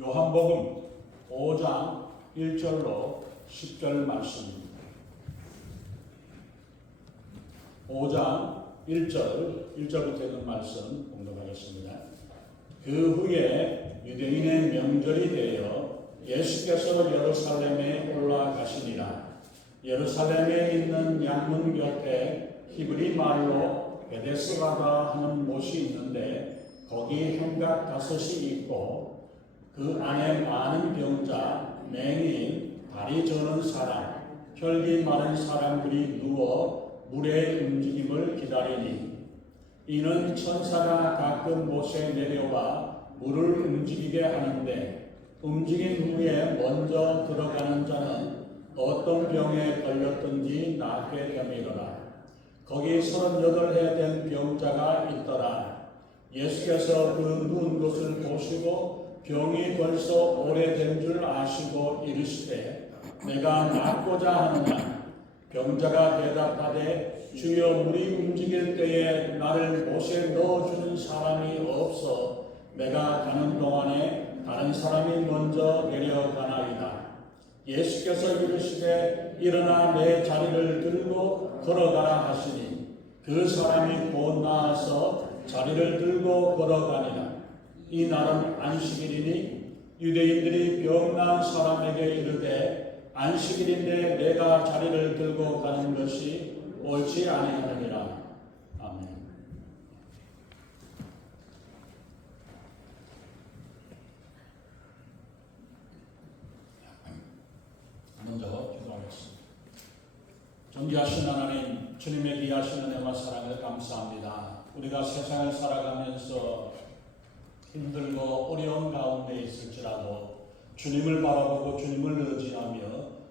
요한복음 5장 1절로 10절 말씀입니다. 5장 1절부터 있는 말씀 공독하겠습니다. 그 후에 유대인의 명절이 되어 예수께서 예루살렘에 올라가시니라. 예루살렘에 있는 양문 곁에 히브리 말로 베데스다가 하는 못이 있는데 거기 행각 5이 있고 그 안에 많은 병자, 맹인, 다리 저는 사람, 혈기 마른 사람들이 누워 물의 움직임을 기다리니 이는 천사가 가끔 못에 내려와 물을 움직이게 하는데 움직인 후에 먼저 들어가는 자는 어떤 병에 걸렸든지 낫게 됨이로라. 거기 38해 된 병자가 있더라. 예수께서 그 누운 것을 보시고 병이 벌써 오래된 줄 아시고 이르시되 내가 낫고자 하느냐. 병자가 대답하되 주여 물이 움직일 때에 나를 못에 넣어주는 사람이 없어 내가 가는 동안에 다른 사람이 먼저 내려가나이다. 예수께서 이르시되 일어나 내 자리를 들고 걸어가라 하시니 그 사람이 곧 나아서 자리를 들고 걸어가니라. 이 날은 안식일이니 유대인들이 병난 사람에게 이르되 안식일인데 내가 자리를 들고 가는 것이 옳지 아니하느니라. 아멘. 먼저 기도하겠습니다. 존귀하신 하나님, 주님의 귀하신 은혜와 사랑을 감사합니다. 우리가 세상을 살아가면서 힘들고 어려운 가운데 있을지라도 주님을 바라보고 주님을 의지하며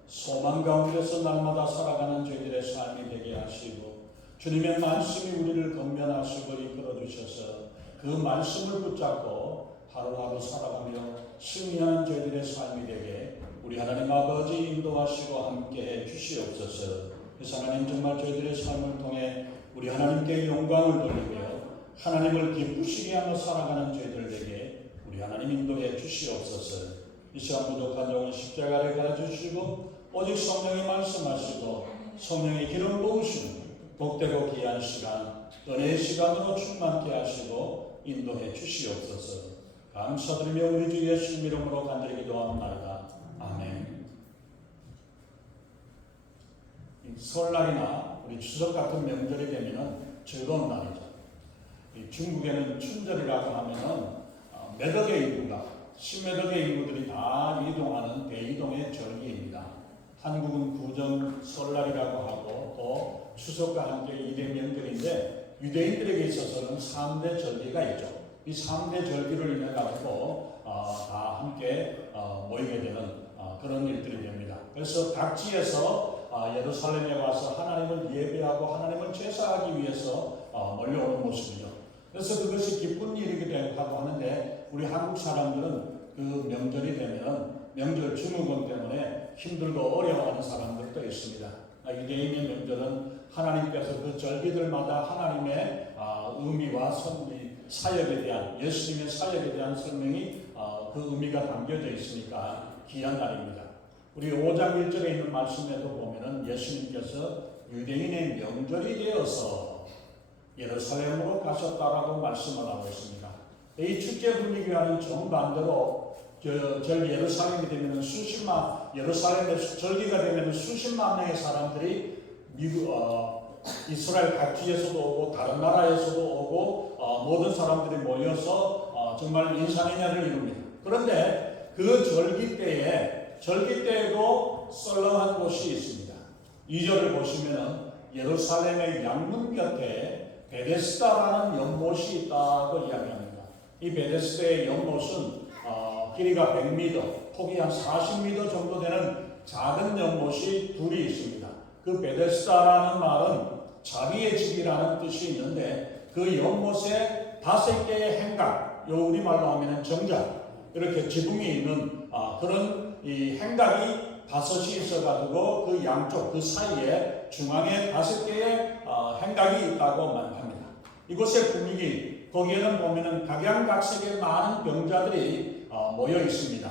소망 가운데서 날마다 살아가는 저희들의 삶이 되게 하시고 주님의 말씀이 우리를 건면하시고 이끌어 주셔서 그 말씀을 붙잡고 하루하루 살아가며 승리하는 저희들의 삶이 되게 우리 하나님 아버지 인도하시고 함께해 주시옵소서. 그래서 하나님 정말 저희들의 삶을 통해 우리 하나님께 영광을 돌리며 하나님을 기쁘시게 하며 살아가는 저희들에게 우리 하나님 인도해 주시옵소서. 이 시간 부족한 영혼 십자가를 가르쳐주시고 오직 성령이 말씀하시고 성령의 기름 부으시는 복되고 귀한 시간, 은혜의 시간으로 충만케 하시고 인도해 주시옵소서. 감사드리며 우리 주 예수님 이름으로 간절히 기도합니다. 아멘. 설날이나 우리 추석 같은 명절이 되면 즐거운 날이죠. 중국에는 춘절이라고 하면은 몇 억의 인구가 10몇 억의 인구들이 다 이동하는 대이동의 절기입니다. 한국은 구정 설날이라고 하고 또 추석과 함께 2대 명절인데 유대인들에게 있어서는 3대 절기가 있죠. 이 3대 절기를 인해 가지고 다 함께 모이게 되는 그런 일들이 됩니다. 그래서 각지에서 예루살렘에 와서 하나님을 예배하고 하나님을 제사하기 위해서 몰려오는 모습이죠. 그래서 그것이 기쁜 일이기도 하고 하는데 우리 한국 사람들은 그 명절이 되면 명절 증후군 때문에 힘들고 어려워하는 사람들도 있습니다. 유대인의 명절은 하나님께서 그 절기들마다 하나님의 의미와 사역에 대한 예수님의 사역에 대한 설명이 그 의미가 담겨져 있으니까 귀한 날입니다. 우리 5장 1절에 있는 말씀에도 보면은 예수님께서 유대인의 명절이 되어서 예루살렘으로 가셨다라고 말씀을 하고 있습니다. 이 축제 분위기와는 정반대로 예루살렘이 되면 예루살렘의 절기가 되면 수십만 명의 사람들이 이스라엘 각지에서도 오고 다른 나라에서도 오고 모든 사람들이 모여서 정말 인산인해를 이룹니다. 그런데 그 절기 때에도 썰렁한 곳이 있습니다. 2절을 보시면은 예루살렘의 양문 곁에 베데스다라는 연못이 있다고 이야기합니다. 이 베데스다의 연못은 길이가 100m, 폭이 한 40m 정도 되는 작은 연못이 둘이 있습니다. 그 베데스다라는 말은 자비의 집이라는 뜻이 있는데 그 연못에 5개의 행각, 우리말로 하면 정작 이렇게 지붕이 있는 그런 이 행각이 5이 있어가지고 그 양쪽 그 사이에 중앙에 5개의 행각이 있다고 합니다. 이곳의 분위기 거기에는 보면은 각양각색의 많은 병자들이 모여 있습니다.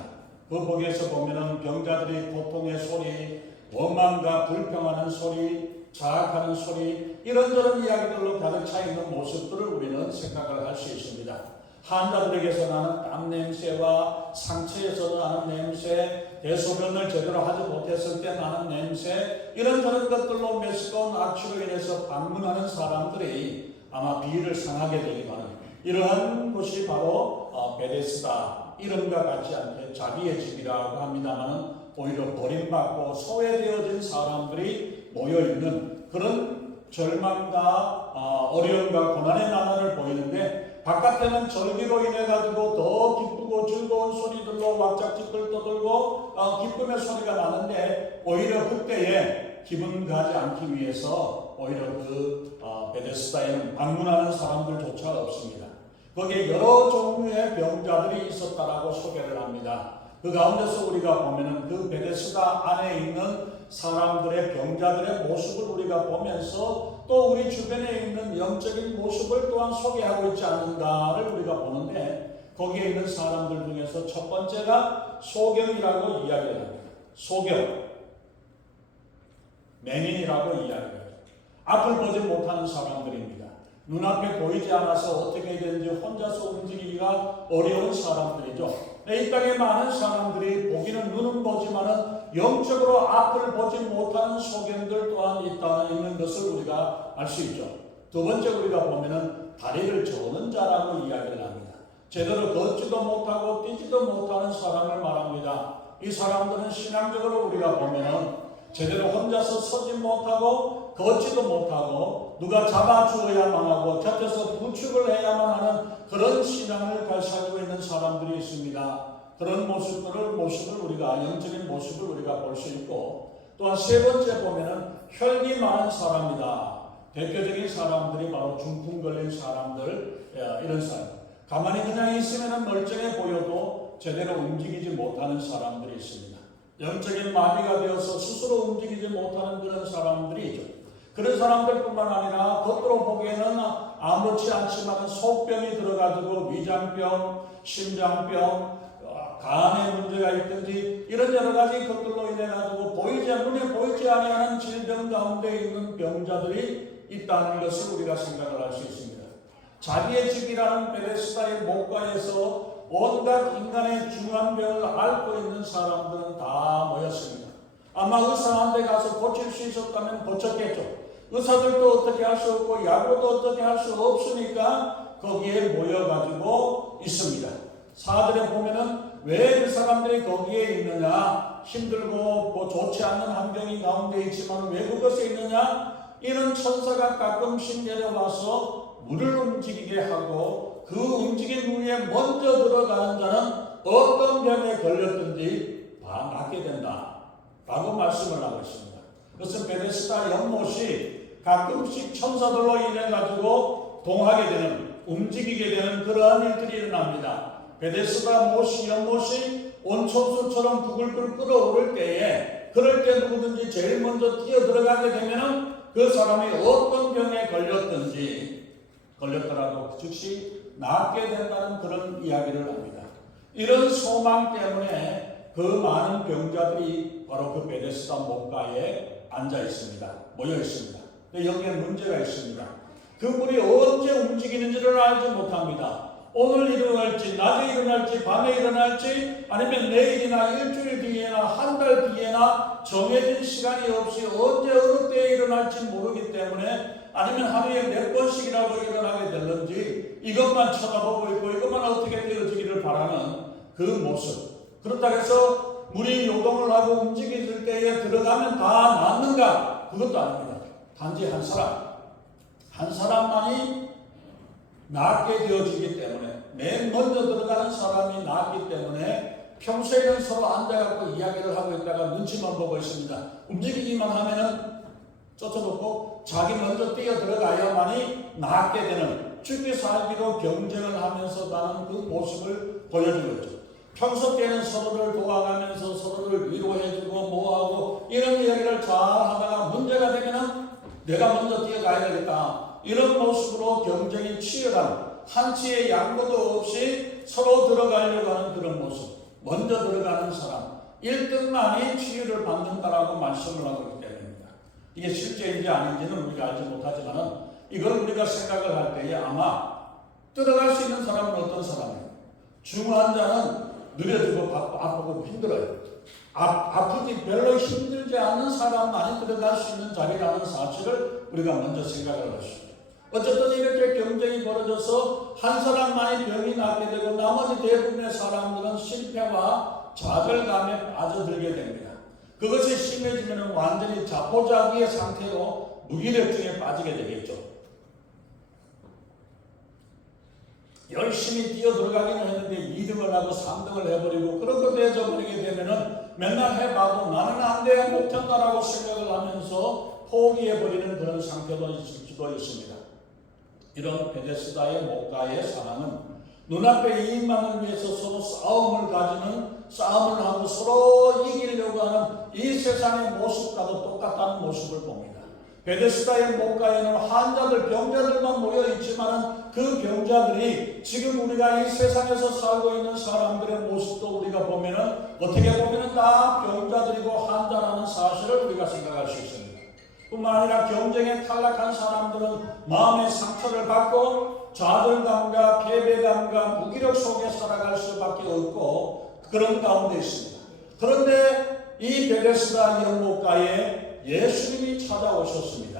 그 복에서 보면은 병자들이 고통의 소리, 원망과 불평하는 소리, 자학하는 소리, 이런저런 이야기들로 가득 차 있는 모습들을 우리는 생각을 할 수 있습니다. 환자들에게서 나는 땀 냄새와 상처에서 나는 냄새, 대소변을 제대로 하지 못했을 때 나는 냄새, 이런저런 것들로 메스꺼운 악취로 인해서 방문하는 사람들이 아마 비위를 상하게 되기만 이러한 곳이 바로 베데스다, 이름과 같지 않게 자기의 집이라고 합니다만 오히려 버림받고 소외되어진 사람들이 모여있는 그런 절망과 어려움과 고난의 나날을 보이는데, 바깥에는 절기로 인해 가지고 더 기쁘고 즐거운 소리들로 왁작지껄 떠들고 기쁨의 소리가 나는데, 오히려 그때에 기분 가지 않기 위해서 오히려 그 베데스다에는 방문하는 사람들조차 없습니다. 거기에 여러 종류의 병자들이 있었다라고 소개를 합니다. 그 가운데서 우리가 보면은 그 베데스다 안에 있는 사람들의 병자들의 모습을 우리가 보면서 또 우리 주변에 있는 영적인 모습을 또한 소개하고 있지 않는가를 우리가 보는데, 거기에 있는 사람들 중에서 첫 번째가 소경이라고 이야기를 합니다. 소경, 맹인이라고 이야기를 합니다. 앞을 보지 못하는 사람들입니다. 눈앞에 보이지 않아서 어떻게 되는지 혼자서 움직이기가 어려운 사람들이죠. 이 땅에 많은 사람들이 보기는 눈은 보지만은 영적으로 앞을 보지 못하는 소경들 또한 있는 것을 우리가 알 수 있죠. 두 번째 우리가 보면은 다리를 저는 자라고 이야기를 합니다. 제대로 걷지도 못하고 뛰지도 못하는 사람을 말합니다. 이 사람들은 신앙적으로 우리가 보면은 제대로 혼자서 서지 못하고 걷지도 못하고 누가 잡아주어야만 하고 곁에서 부축을 해야만 하는 그런 신앙을 가지고 있는 사람들이 있습니다. 그런 모습을 우리가, 영적인 모습을 우리가 볼 수 있고, 또한 세 번째 보면은 혈기 많은 사람이다. 대표적인 사람들이 바로 중풍 걸린 사람들, 이런 사람. 가만히 그냥 있으면 멀쩡해 보여도 제대로 움직이지 못하는 사람들이 있습니다. 영적인 마비가 되어서 스스로 움직이지 못하는 그런 사람들이 있죠. 그런 사람들뿐만 아니라 겉으로 보기에는 아무렇지 않지만 속병이 들어가지고 위장병, 심장병, 간에 문제가 있든지 이런 여러 가지 것들로 인해 가지고 눈에 보이지 아니하는 질병 가운데 있는 병자들이 있다는 것을 우리가 생각을 할 수 있습니다. 자기의 집이라는 베데스다의 목가에서 온갖 인간의 중요한 병을 앓고 있는 사람들은 다 모였습니다. 아마 의사 한 대 가서 고칠 수 있었다면 고쳤겠죠. 의사들도 어떻게 할 수 없고 약으로도 어떻게 할 수 없으니까 거기에 모여가지고 있습니다. 사들에 보면은 왜 그 사람들이 거기에 있느냐, 힘들고 좋지 않은 환경이 가운데 있지만 왜 그것에 있느냐, 이런 천사가 가끔씩 내려와서 물을 움직이게 하고 그 움직임 위에 먼저 들어가는 자는 어떤 병에 걸렸든지 다 낫게 된다 라고 말씀을 하고 있습니다. 그것은 베데스다 연못이 가끔씩 천사들로 인해 가지고 동하게 되는, 움직이게 되는 그러한 일들이 일어납니다. 베데스다 연못이 온천수처럼 부글부글 끓어오를 때에, 그럴 때 누구든지 제일 먼저 뛰어 들어가게 되면은 그 사람이 어떤 병에 걸렸더라도 즉시 낫게 된다는 그런 이야기를 합니다. 이런 소망 때문에 그 많은 병자들이 바로 그 베데스다 목가에 앉아 있습니다. 모여 있습니다. 근데 여기에 문제가 있습니다. 그 물이 언제 움직이는지를 알지 못합니다. 오늘 일어날지, 낮에 일어날지, 밤에 일어날지, 아니면 내일이나 일주일 뒤에나 한 달 뒤에나 정해진 시간이 없이 언제 어느 때에 일어날지 모르기 때문에, 아니면 하루에 몇 번씩이라도 일어나게 될는지 이것만 쳐다보고 있고 이것만 어떻게 되어지기를 바라는 그 모습. 그렇다고 해서 물이 요동을 하고 움직일 때에 들어가면 다 낫는가? 그것도 아닙니다. 단지 한 사람만이 낫게 되어지기 때문에, 맨 먼저 들어가는 사람이 낫기 때문에 평소에는 서로 앉아갖고 이야기를 하고 있다가 눈치만 보고 있습니다. 움직이기만 하면은 쫓아놓고 자기 먼저 뛰어 들어가야만이 낫게 되는, 죽기 살기로 경쟁을 하면서 가는 그 모습을 보여주고 있죠. 평소 때는 서로를 도와가면서 서로를 위로해주고 뭐하고 이런 이야기를 잘 하다가 문제가 되면은 내가 먼저 뛰어가야 되겠다, 이런 모습으로 경쟁이 치열한, 한치의 양보도 없이 서로 들어가려고 하는 그런 모습, 먼저 들어가는 사람, 1등만이 치유를 받는다라고 말씀을 하고 있기 때문입니다. 이게 실제인지 아닌지는 우리가 알지 못하지만 이걸 우리가 생각을 할 때에 아마 들어갈 수 있는 사람은 어떤 사람이에요? 중한 자는 느려지고 아프고 힘들어요. 아프지 별로 힘들지 않는 사람만이 들어갈 수 있는 자리라는 사실을 우리가 먼저 생각을 하십시오. 어쨌든 이렇게 경쟁이 벌어져서 한 사람만이 병이 낫게 되고 나머지 대부분의 사람들은 실패와 좌절감에 빠져들게 됩니다. 그것이 심해지면 완전히 자포자기의 상태로 무기력증에 빠지게 되겠죠. 열심히 뛰어들어가기는 했는데 2등을 하고 3등을 해버리고 그렇게 되어버리게 되면은 맨날 해봐도 나는 안 돼, 못한다라고 생각을 하면서 포기해버리는 그런 상태도 있을 수도 있습니다. 이런 베데스다의 목가의 사랑은 눈앞의 이익만을 위해서 서로 싸움을 가지는, 싸움을 하고 서로 이기려고 하는 이 세상의 모습과도 똑같다는 모습을 봅니다. 베데스다의 목가에는 환자들, 병자들만 모여 있지만 그 병자들이 지금 우리가 이 세상에서 살고 있는 사람들의 모습도 우리가 보면은 어떻게 보면은 다 병자들이고 환자라는 사실을 우리가 생각할 수 있습니다. 뿐만 아니라 경쟁에 탈락한 사람들은 마음의 상처를 받고 좌절감과 패배감과 무기력 속에 살아갈 수밖에 없고 그런 가운데 있습니다. 그런데 이 베데스다 연못가에 예수님이 찾아오셨습니다.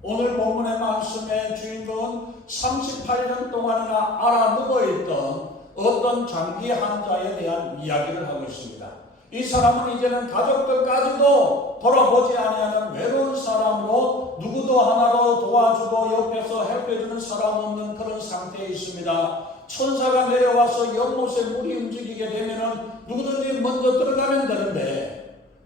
오늘 본문의 말씀의 주인공은 38년 동안이나 앓아 누워있던 어떤 장기 환자에 대한 이야기를 하고 있습니다. 이 사람은 이제는 가족들까지도 돌아보지 아니하는 외로운 사람으로 누구도 하나로 도와주고 옆에서 help해주는 사람 없는 그런 상태에 있습니다. 천사가 내려와서 연못에 물이 움직이게 되면은 누구든지 먼저 들어가면 되는데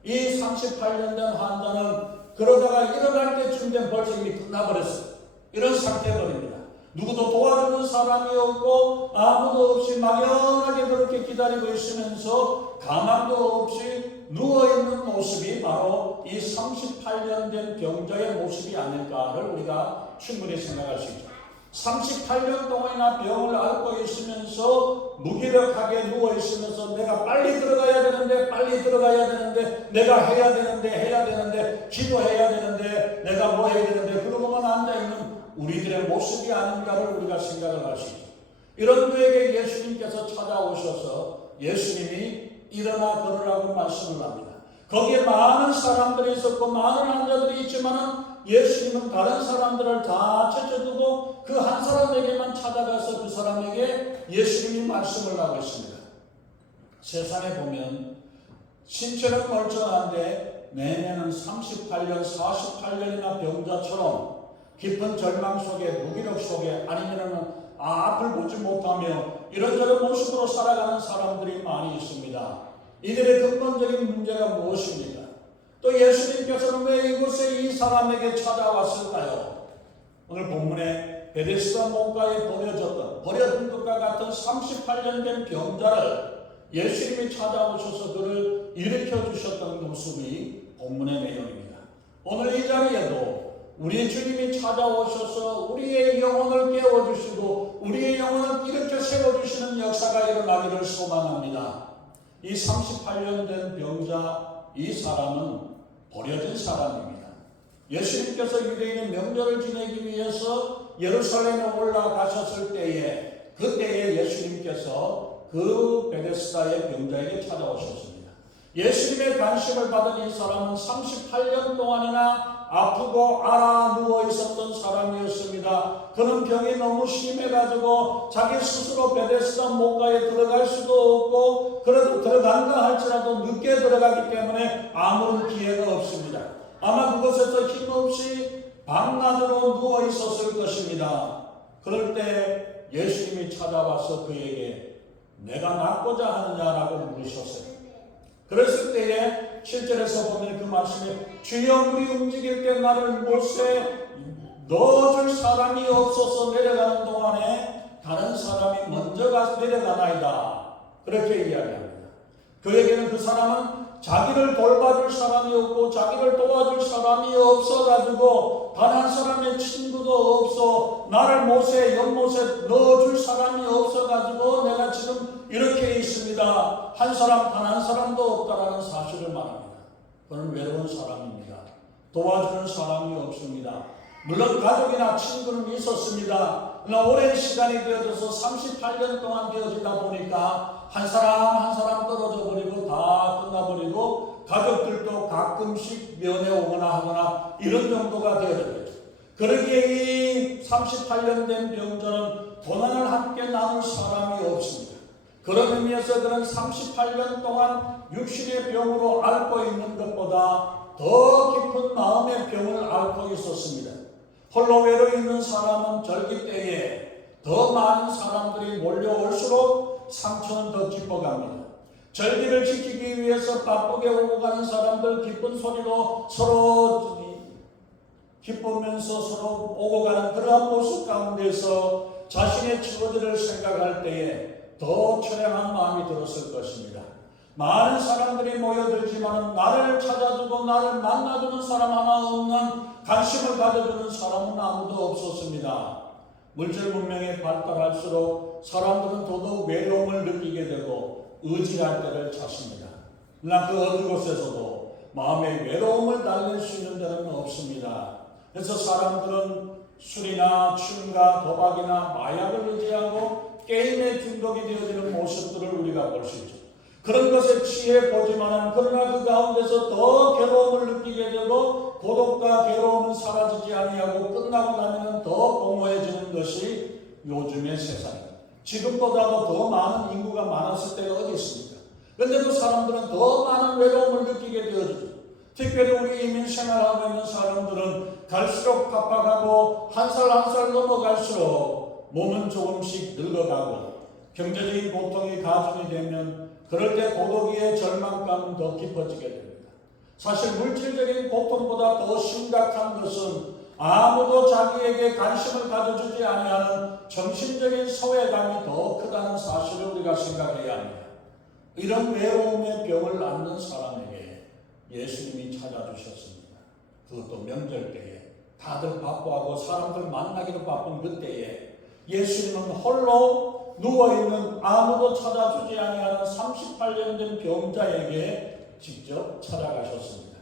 이 38년 된 환자는 그러다가 일어날 때쯤 되면 벌써 이미 끝나버렸어요. 이런 상태버립니다. 누구도 도와주는 사람이 없고 아무도 없이 막연하게 그렇게 기다리고 있으면서 가망도 없이 누워있는 모습이 바로 이 38년 된 병자의 모습이 아닐까를 우리가 충분히 생각할 수 있죠. 38년 동안이나 병을 앓고 있으면서 무기력하게 누워있으면서 내가 빨리 들어가야 되는데 내가 해야 되는데 기도해야 되는데 내가 뭐 해야 되는데 그러고만 앉아있는 우리들의 모습이 아닌가를 우리가 생각을 할 수 있죠. 이런 그에게 예수님께서 찾아오셔서 예수님이 일어나 걸으라고 말씀을 합니다. 거기에 많은 사람들이 있었고 많은 환자들이 있지만 예수님은 다른 사람들을 다 제쳐두고 그 한 사람에게만 찾아가서 그 사람에게 예수님이 말씀을 하고 있습니다. 세상에 보면 신체는 멀쩡한데 내면은 38년, 48년이나 병자처럼 깊은 절망 속에 무기력 속에 아니면은 앞을 보지 못하며 이런저런 모습으로 살아가는 사람들이 많이 있습니다. 이들의 근본적인 문제가 무엇입니까? 또 예수님께서는 왜 이곳에 이 사람에게 찾아왔을까요? 오늘 본문에 베데스다 목가에 버려진 것과 같은 38년 된 병자를 예수님이 찾아오셔서 그를 일으켜 주셨던 모습이 본문의 내용입니다. 오늘 이 자리에도 우리 주님이 찾아오셔서 우리의 영혼을 깨워주시고 우리의 영혼을 일으켜 세워주시는 역사가 일어나기를 소망합니다. 이 38년 된 병자, 이 사람은 버려진 사람입니다. 예수님께서 유대인의 명절을 지내기 위해서 예루살렘에 올라가셨을 때에 그때에 예수님께서 그 베데스다의 병자에게 찾아오셨습니다. 예수님의 관심을 받은 이 사람은 38년 동안이나 아프고 앓아 누워 있었던 사람이었습니다. 그는 병이 너무 심해가지고 자기 스스로 베데스다 목가에 들어갈 수도 없고 그래도 들어간다 할지라도 늦게 들어가기 때문에 아무런 기회가 없습니다. 아마 그곳에서 힘없이 밤낮으로 누워 있었을 것입니다. 그럴 때 예수님이 찾아와서 그에게 내가 낫고자 하느냐라고 물으셨어요. 그랬을 때에 7절에서 보면 그 말씀에 주여 물이 움직일 때 나를 못에 넣어줄 사람이 없어서 내려가는 동안에 다른 사람이 먼저 가서 내려가나이다. 그렇게 이야기합니다. 그에게는 그 사람은 자기를 돌봐줄 사람이 없고 자기를 도와줄 사람이 없어가지고 단 한 사람의 친구도 없어, 나를 못에 연못에 넣어줄 사람이 없어가지고 내가 지금 이렇게 있습니다. 한 사람 단 한 사람도 없다라는 사실을 말합니다. 그는 외로운 사람입니다. 도와주는 사람이 없습니다. 물론 가족이나 친구는 있었습니다. 그러나 오랜 시간이 되어져서 38년 동안 되어지다 보니까 한 사람 떨어져 버리고 다 끝나버리고 가족들도 가끔씩 면회 오거나 하거나 이런 정도가 되어졌죠. 그러기에 이 38년 된 병자는 고난을 함께 나눌 사람이 없습니다. 그런 의미에서 그는 38년 동안 육신의 병으로 앓고 있는 것보다 더 깊은 마음의 병을 앓고 있었습니다. 홀로 외로워 있는 사람은 절기 때에 더 많은 사람들이 몰려올수록 상처는 더 깊어갑니다. 절기를 지키기 위해서 바쁘게 오고 가는 사람들 기쁜 소리로 서로 기쁘면서 서로 오고 가는 그러한 모습 가운데서 자신의 처지를 생각할 때에 더 처량한 마음이 들었을 것입니다. 많은 사람들이 모여들지만 나를 찾아주고 나를 만나주는 사람 하나 없는, 관심을 가져주는 사람은 아무도 없었습니다. 물질 문명이 발달할수록 사람들은 더더욱 외로움을 느끼게 되고 의지할 때를 찾습니다. 그러나 그 어느 곳에서도 마음의 외로움을 달랠 수 있는 데는 없습니다. 그래서 사람들은 술이나 춤과 도박이나 마약을 의지하고 게임에 중독이 되어지는 모습들을 우리가 볼 수 있죠. 그런 것에 취해 보지만 그러나 그 가운데서 더 괴로움을 느끼게 되고 고독과 괴로움은 사라지지 아니하고 끝나고 나면 더 공허해지는 것이 요즘의 세상입니다. 지금보다도 더 많은 인구가 많았을 때가 어디 있습니까? 그런데도 사람들은 더 많은 외로움을 느끼게 되어지죠. 특별히 우리 이민 생활하고 있는 사람들은 갈수록 팍팍하고 한 살 한 살 넘어갈수록 몸은 조금씩 늙어가고 경제적인 고통이 가중이 되면 그럴 때 고독의 절망감은 더 깊어지게 됩니다. 사실 물질적인 고통보다 더 심각한 것은 아무도 자기에게 관심을 가져주지 아니하는 정신적인 소외감이 더 크다는 사실을 우리가 생각해야 합니다. 이런 외로움의 병을 앓는 사람에게 예수님이 찾아주셨습니다. 그것도 명절 때에 다들 바빠하고 사람들 만나기도 바쁜 그때에 예수님은 홀로 누워있는 아무도 찾아주지 아니하는 38년 된 병자에게 직접 찾아가셨습니다.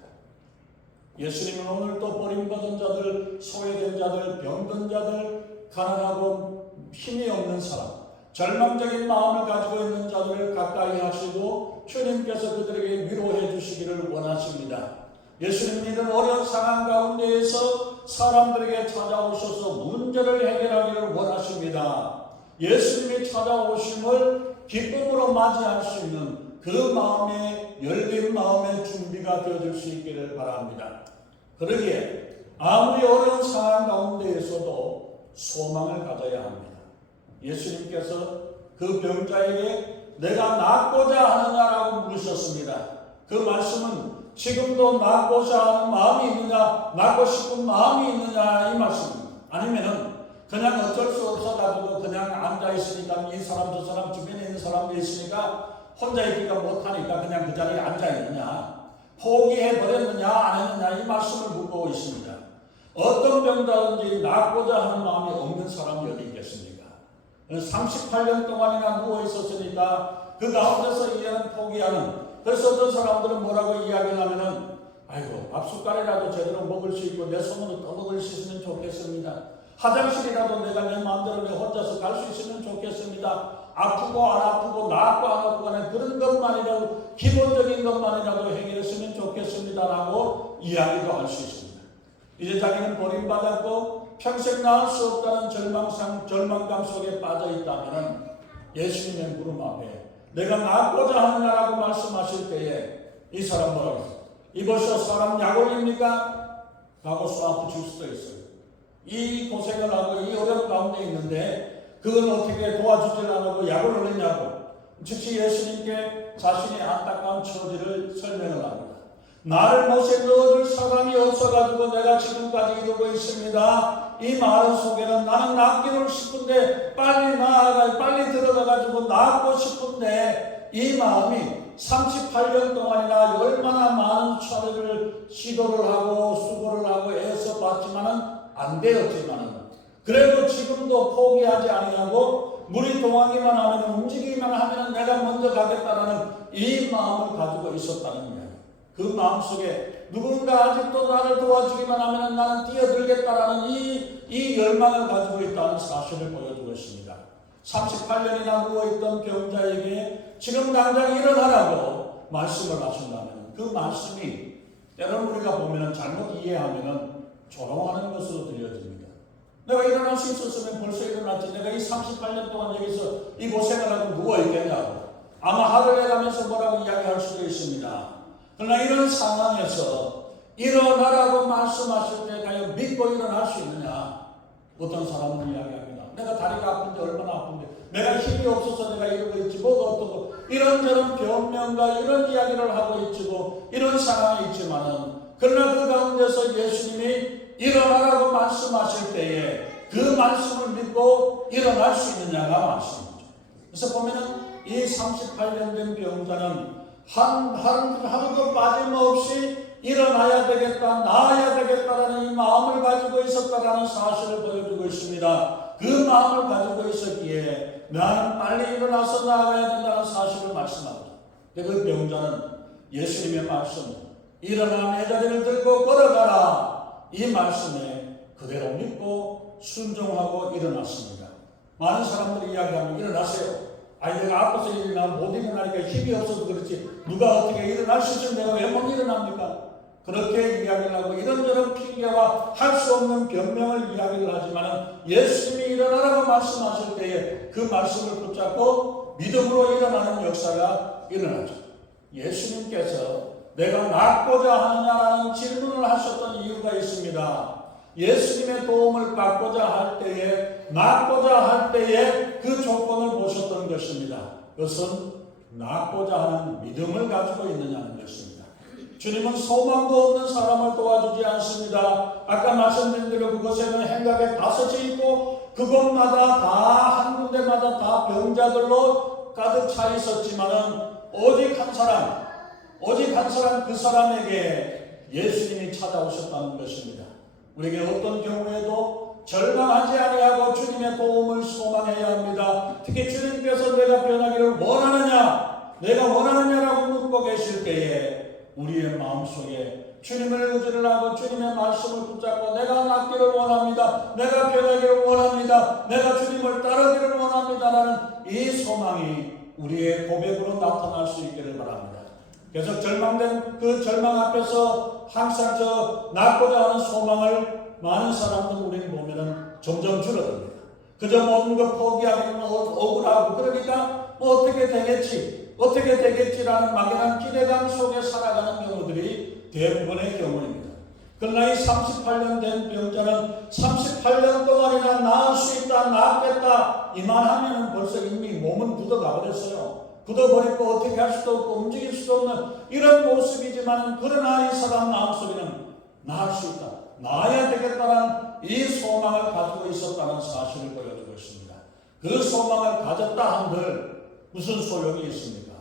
예수님은 오늘도 버림받은 자들, 소외된 자들, 병든 자들, 가난하고 힘이 없는 사람, 절망적인 마음을 가지고 있는 자들을 가까이 하시고 주님께서 그들에게 위로해 주시기를 원하십니다. 예수님은 이런 어려운 상황 가운데에서 사람들에게 찾아오셔서 문제를 해결하기를 원하십니다. 예수님이 찾아오심을 기쁨으로 맞이할 수 있는 그 마음의 열린 마음의 준비가 되어질 수 있기를 바랍니다. 그러기에 아무리 어려운 상황 가운데에서도 소망을 가져야 합니다. 예수님께서 그 병자에게 내가 낫고자 하느냐라고 물으셨습니다. 그 말씀은 지금도 낫고자 하는 마음이 있느냐, 낫고 싶은 마음이 있느냐 이 말씀입니다. 아니면은 그냥 어쩔 수 없어가지고 그냥 앉아있으니까 이 사람 저 사람 주변에 있는 사람도 있으니까 혼자 있기가 못하니까 그냥 그 자리에 앉아있느냐, 포기해버렸느냐 안 했느냐 이 말씀을 묻고 있습니다. 어떤 병자든지 낫고자 하는 마음이 없는 사람이 어디 있겠습니까? 38년 동안이나 누워있었으니까 그 가운데서 이제는 포기하는, 그래서 어떤 사람들은 뭐라고 이야기를 하면은 아이고 밥 숟갈이라도 제대로 먹을 수 있고 내 손으로 떠먹을 수 있으면 좋겠습니다. 화장실이라도 내가 내 마음대로 내 혼자서 갈 수 있으면 좋겠습니다. 아프고 안 아프고 낫고 안 아프고 하는 그런 것만이라도 기본적인 것만이라도 해결했으면 좋겠습니다라고 이야기도 할 수 있습니다. 이제 자기는 버림받았고 평생 나을 수 없다는 절망감 속에 빠져 있다면 예수님의 무릎 앞에 내가 낫고자 하느냐라고 말씀하실 때에 이 사람 뭐라고 했어요? 이보시오 사람 약 올립니까? 라고 쏘아 붙일 수도 있어요. 이 고생을 하고 이 어려운 가운데 있는데 그건 어떻게 도와주질 않고 약을 올리냐고 즉시 예수님께 자신의 안타까운 처지를 설명을 합니다. 나를 못에 넣어줄 사람이 없어가지고 내가 지금까지 이러고 있습니다. 이 말 속에는 나는 낫기를 싶은데 빨리 들어가가지고 낫고 싶은데 이 마음이 38년 동안이나 얼마나 많은 차례를 시도를 하고 수고를 하고 애써 봤지만은 안 되었지만은 그래도 지금도 포기하지 아니하고 물이 동하기만 하면 움직이기만 하면 내가 먼저 가겠다라는 이 마음을 가지고 있었다는 이야기. 그 마음속에 누군가 아직도 나를 도와주기만 하면 나는 뛰어들겠다라는 이 열망을 가지고 있다는 사실을 보여주고 있습니다. 38년이나 누워있던 병자에게 지금 당장 일어나라고 말씀을 하신다면 그 말씀이 때론 우리가 보면 잘못 이해하면 조롱하는 것으로 들려집니다. 내가 일어날 수 있었으면 벌써 일어났지. 내가 이 38년 동안 여기서 이 고생을 하고 누워있겠냐고. 아마 하루에 가면서 뭐라고 이야기할 수도 있습니다. 그러나 이런 상황에서 일어나라고 말씀하실 때 과연 믿고 일어날 수 있느냐? 어떤 사람은 이야기합니다. 내가 다리가 아픈데 얼마나 아픈데 내가 힘이 없어서 내가 이러고 있지 뭐가 어떻고 이런저런 변명과 이런 이야기를 하고 있지고 이런 상황이 있지만은 그러나 그 가운데서 예수님이 일어나라고 말씀하실 때에 그 말씀을 믿고 일어날 수 있느냐가 말씀이죠. 그래서 보면은 이 38년 된 병자는 하루도 빠짐없이 일어나야 되겠다, 나아야 되겠다라는 이 마음을 가지고 있었다라는 사실을 보여주고 있습니다. 그 마음을 가지고 있었기에 나는 빨리 일어나서 나아가야 된다는 사실을 말씀합니다. 그 병자는 예수님의 말씀, 일어나 내 자리를 들고 걸어가라. 이 말씀에 그대로 믿고 순종하고 일어났습니다. 많은 사람들이 이야기하면 일어나세요. 아니 내가 아파서 못 일어나니까 힘이 없어서 그렇지 누가 어떻게 일어날 수 있으면 내가 왜 못 일어납니까? 그렇게 이야기를 하고 이런저런 핑계와 할 수 없는 변명을 이야기를 하지만 예수님이 일어나라고 말씀하실 때에 그 말씀을 붙잡고 믿음으로 일어나는 역사가 일어나죠. 예수님께서 내가 낫고자 하느냐라는 질문을 하셨던 이유가 있습니다. 예수님의 도움을 받고자 할 때에 낫고자 할 때에 그 조건을 보셨던 것입니다. 그것은 낫고자 하는 믿음을 가지고 있느냐는 것입니다. 주님은 소망도 없는 사람을 도와주지 않습니다. 아까 말씀드린 대로 그곳에는 행각에 5이 있고 그곳마다 다 한 군데마다 다 병자들로 가득 차 있었지만은 오직 한 사람 그 사람에게 예수님이 찾아오셨다는 것입니다. 우리에게 어떤 경우에도 절망하지 아니하고 주님의 도움을 소망해야 합니다. 특히 주님께서 내가 변하기를 원하느냐, 내가 원하느냐라고 묻고 계실 때에 우리의 마음속에 주님을 의지를 하고 주님의 말씀을 붙잡고 내가 낫기를 원합니다. 내가 변하기를 원합니다. 내가 주님을 따르기를 원합니다라는 이 소망이 우리의 고백으로 나타날 수 있기를 바랍니다. 계속 절망된 그 절망 앞에서 항상 낫고자 하는 소망을 많은 사람들 우리는 보면은 점점 줄어듭니다. 그저 모든 것 포기하기는 억울하고 그러니까 어떻게 되겠지라는 막연한 기대감 속에 살아가는 경우들이 대부분의 경우입니다. 그러나 이 38년 된 병자는 38년 동안이나 나을 수 있다, 낫겠다 이만하면 벌써 이미 몸은 굳어가 버렸어요. 굳어버리고 어떻게 할 수도 없고 움직일 수도 없는 이런 모습이지만 그러나 이 사람 마음속에는 나을 수 있다, 나아야 되겠다는 이 소망을 가지고 있었다는 사실을 보여주고 있습니다. 그 소망을 가졌다 한들 무슨 소용이 있습니까?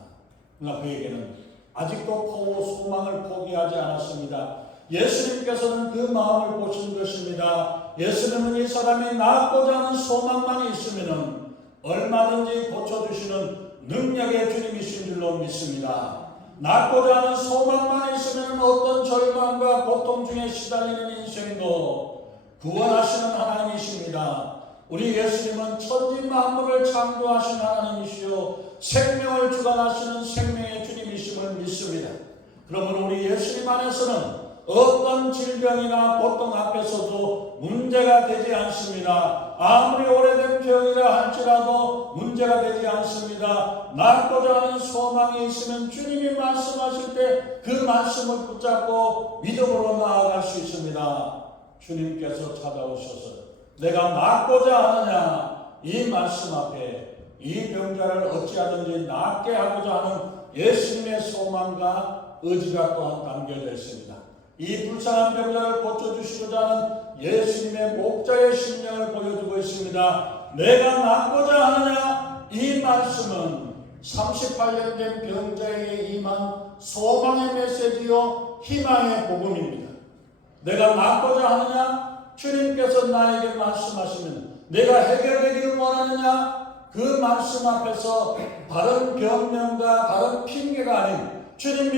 그러나 그에게는 아직도 소망을 포기하지 않았습니다. 예수님께서는 그 마음을 보신 것입니다. 예수님은 이 사람이 낫고자 하는 소망만 있으면 얼마든지 고쳐주시는 능력의 주님이신 줄로 믿습니다. 낫고자 하는 소망만 있으면 어떤 절망과 고통 중에 시달리는 인생도 구원하시는 하나님이십니다. 우리 예수님은 천지 만물을 창조하신 하나님이시요 생명을 주관하시는 생명의 주님이심을 믿습니다. 그러면 우리 예수님 안에서는 어떤 질병이나 고통 앞에서도 문제가 되지 않습니다. 아무리 오래된 병이라 할지라도 문제가 되지 않습니다. 낫고자 하는 소망이 있으면 주님이 말씀하실 때 그 말씀을 붙잡고 믿음으로 나아갈 수 있습니다. 주님께서 찾아오셔서 내가 낫고자 하느냐 이 말씀 앞에 이 병자를 어찌하든지 낫게 하고자 하는 예수님의 소망과 의지가 또한 담겨져 있습니다. 이 불쌍한 병자를 고쳐주시고자 하는 예수님의 목자의 심령을 보여주고 있습니다. 내가 낫고자 하느냐 이 말씀은 38년 된 병자에게 임한 소망의 메시지요 희망의 복음입니다. 내가 낫고자 하느냐? 주님께서 나에게 말씀하시면 내가 해결되기를 원하느냐? 그 말씀 앞에서 다른 변명과 다른 핑계가 아닌 주님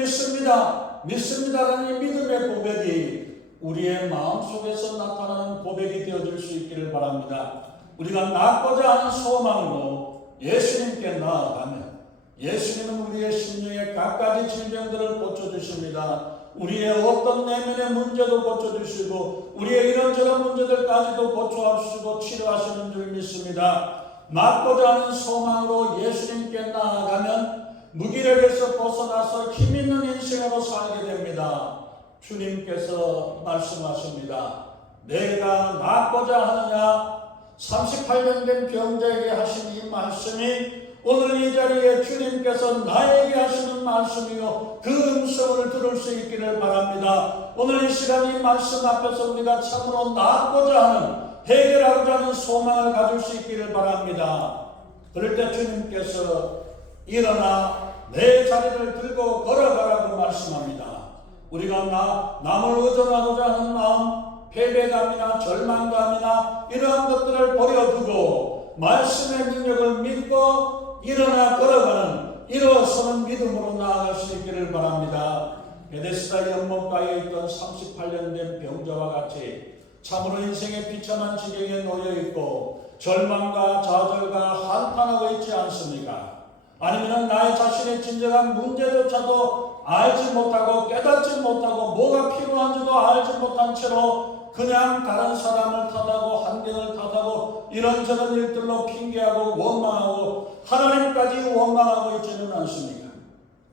믿습니다라는 믿음의 고백이 우리의 마음속에서 나타나는 고백이 되어질 수 있기를 바랍니다. 우리가 낫고자 하는 소망으로 예수님께 나아가면 예수님은 우리의 심령의 각가지 질병들을 고쳐주십니다. 우리의 어떤 내면의 문제도 고쳐주시고 우리의 이런저런 문제들까지도 고쳐주시고 치료하시는 줄 믿습니다. 낫고자 하는 소망으로 예수님께 나아가면 무기력에서 벗어나서 힘있는 인생으로 살게 됩니다. 주님께서 말씀하십니다. 내가 낫고자 하느냐? 38년 된 병자에게 하신 이 말씀이 오늘 이 자리에 주님께서 나에게 하시는 말씀이요 그 음성을 들을 수 있기를 바랍니다. 오늘 이 시간 이 말씀 앞에서 우리가 참으로 낫고자 하는 해결하고자 하는 소망을 가질 수 있기를 바랍니다. 그럴 때 주님께서 일어나 내 자리를 들고 걸어가라고 말씀합니다. 우리가 남을 의존하고자 하는 마음, 패배감이나 절망감이나 이러한 것들을 버려두고 말씀의 능력을 믿고 일어나 걸어가는 일어서는 믿음으로 나아갈 수 있기를 바랍니다. 베데스다 연못가에 있던 38년 된 병자와 같이 참으로 인생의 비참한 지경에 놓여있고 절망과 좌절과 한탄하고 있지 않습니까? 아니면 나의 자신의 진정한 문제조차도 알지 못하고 깨닫지 못하고 뭐가 필요한지도 알지 못한 채로 그냥 다른 사람을 탓하고 환경을 탓하고 이런저런 일들로 핑계하고 원망하고 하나님까지 원망하고 있지는 않습니까?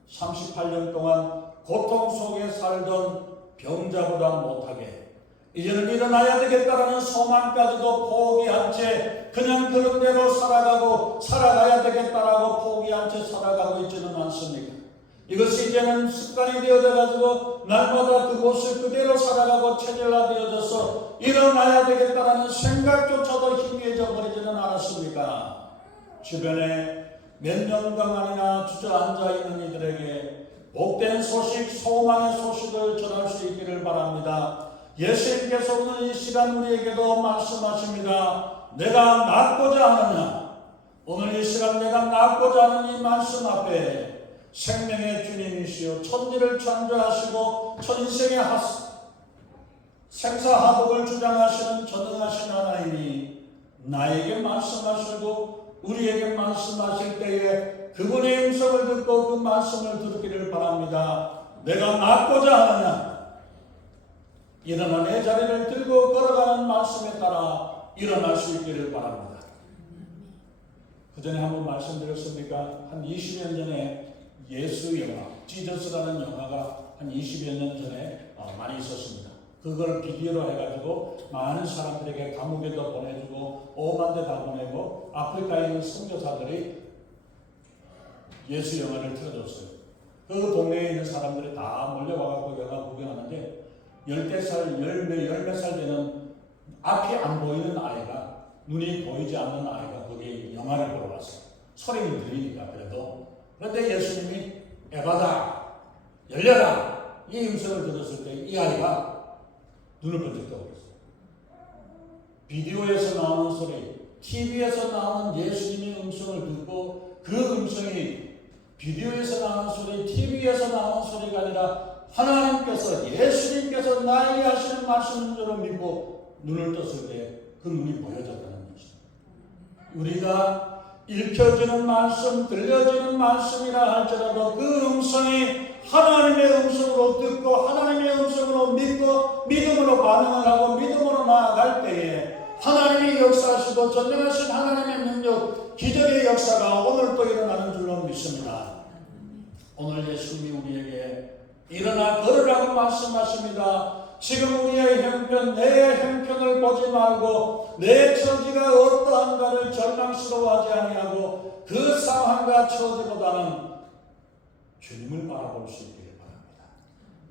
38년 동안 고통 속에 살던 병자보다 못하게 이제는 일어나야 되겠다라는 소망까지도 포기한 채 그냥 그런 대로 살아가야 되겠다라고 포기한 채 살아가고 있지는 않습니까? 이것이 이제는 습관이 되어져 가지고 날마다 그곳을 그대로 살아가고 체질화되어져서 일어나야 되겠다라는 생각조차도 희미해져 버리지는 않았습니까? 주변에 몇 년간만이나 주저앉아 있는 이들에게 복된 소식, 소망의 소식을 전할 수 있기를 바랍니다. 예수님께서 오늘 이 시간 우리에게도 말씀하십니다. 내가 낫고자 하느냐? 오늘 이 시간 내가 낫고자 하는 이 말씀 앞에 생명의 주님이시여 천지를 창조하시고 천인생의 생사화복을 주장하시는 전능하신 하나님이 나에게 말씀하시고 우리에게 말씀하실 때에 그분의 음성을 듣고 그 말씀을 듣기를 바랍니다. 내가 낫고자 하느냐? 일어나 내 자리를 들고 걸어가는 말씀에 따라 일어날 수 있기를 바랍니다. 그 전에 한번 말씀드렸습니까? 한 20년 전에 예수 영화, 지저스라는 영화가 한 20여 년 전에 많이 있었습니다. 그걸 비디오로 해가지고 많은 사람들에게 감옥에도 보내주고 오만 대 다 보내고 아프리카에 있는 선교사들이 예수 영화를 틀어줬어요. 그 동네에 있는 사람들이 다 몰려와가지고 영화 구경하는데 10몇 살 되는 앞이 안 보이는 아이가 눈이 보이지 않는 아이가 거기에 영화를 보러 왔어요. 소리는 들리니까 그래도. 그런데 예수님이 에바다 열려라 이 음성을 들었을 때 이 아이가 눈을 번쩍 떠버렸어요. 비디오에서 나오는 소리, TV에서 나오는 예수님의 음성을 듣고 그 음성이 비디오에서 나오는 소리, TV에서 나오는 소리가 아니라 하나님께서 예수님께서 나에게 하시는 말씀인 줄 믿고 눈을 떴을 때 그 눈이 보여졌다는 것입니다. 우리가 읽혀지는 말씀, 들려지는 말씀이라 할지라도 그 음성이 하나님의 음성으로 듣고 하나님의 음성으로 믿고 믿음으로 반응을 하고 믿음으로 나아갈 때에 하나님이 역사하시고 전능하신 하나님의 능력, 기적의 역사가 오늘 또 일어나는 줄로 믿습니다. 오늘 예수님이 우리에게 일어나 걸으라고 말씀하십니다. 지금 우리의 형편, 내 형편을 보지 말고 내 처지가 어떠한가를 절망스러워하지 아니하고 그 상황과 처지보다는 주님을 바라볼 수 있기를 바랍니다.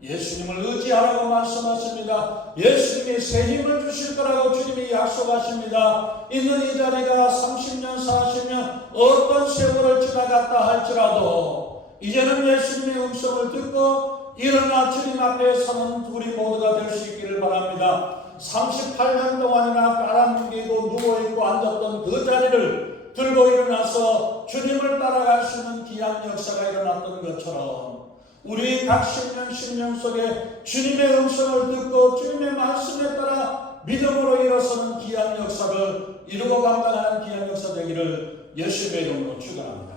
예수님을 의지하라고 말씀하십니다. 예수님이 새 힘을 주실 거라고 주님이 약속하십니다. 있는 이 자리가 30년 40년 어떤 세월을 지나갔다 할지라도 이제는 예수님의 음성을 듣고 일어나 주님 앞에 서는 우리 모두가 될 수 있기를 바랍니다. 38년 동안이나 깔아뭉개고 누워있고 앉았던 그 자리를 들고 일어나서 주님을 따라갈 수 있는 귀한 역사가 일어났던 것처럼 우리 각 10년 속에 주님의 음성을 듣고 주님의 말씀에 따라 믿음으로 일어서는 귀한 역사를 이루고 감당하는 귀한 역사 되기를 예수의 이름으로 축원합니다.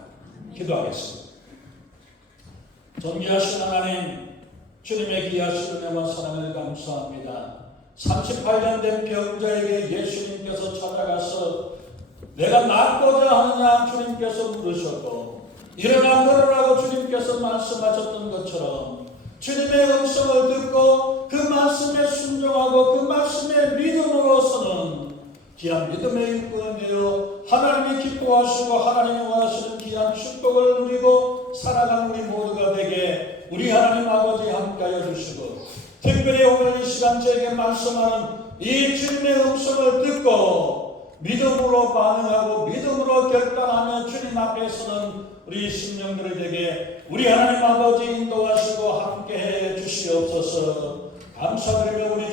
기도하겠습니다. 존귀하신 하나님, 주님의 귀하신 은혜와 사랑을 감사합니다. 38년 된 병자에게 예수님께서 찾아가서 내가 낫고자 하느냐 주님께서 물으셨고 일어나 걸으라고 주님께서 말씀하셨던 것처럼 주님의 음성을 듣고 그 말씀에 순종하고 그 말씀에 믿음으로서는 귀한 믿음의 일꾼이 되어 하나님이 기뻐하시고 하나님이 원하시는 귀한 축복을 누리고 살아가는 우리 모두가 되게 우리 하나님 아버지 함께하여 주시고 특별히 오늘 이 시간 저에게 말씀하는 이 주님의 음성을 듣고 믿음으로 반응하고 믿음으로 결단하며 주님 앞에서는 우리 심령들이 되게 우리 하나님 아버지 인도하시고 함께해 주시옵소서. 감사드리며 우리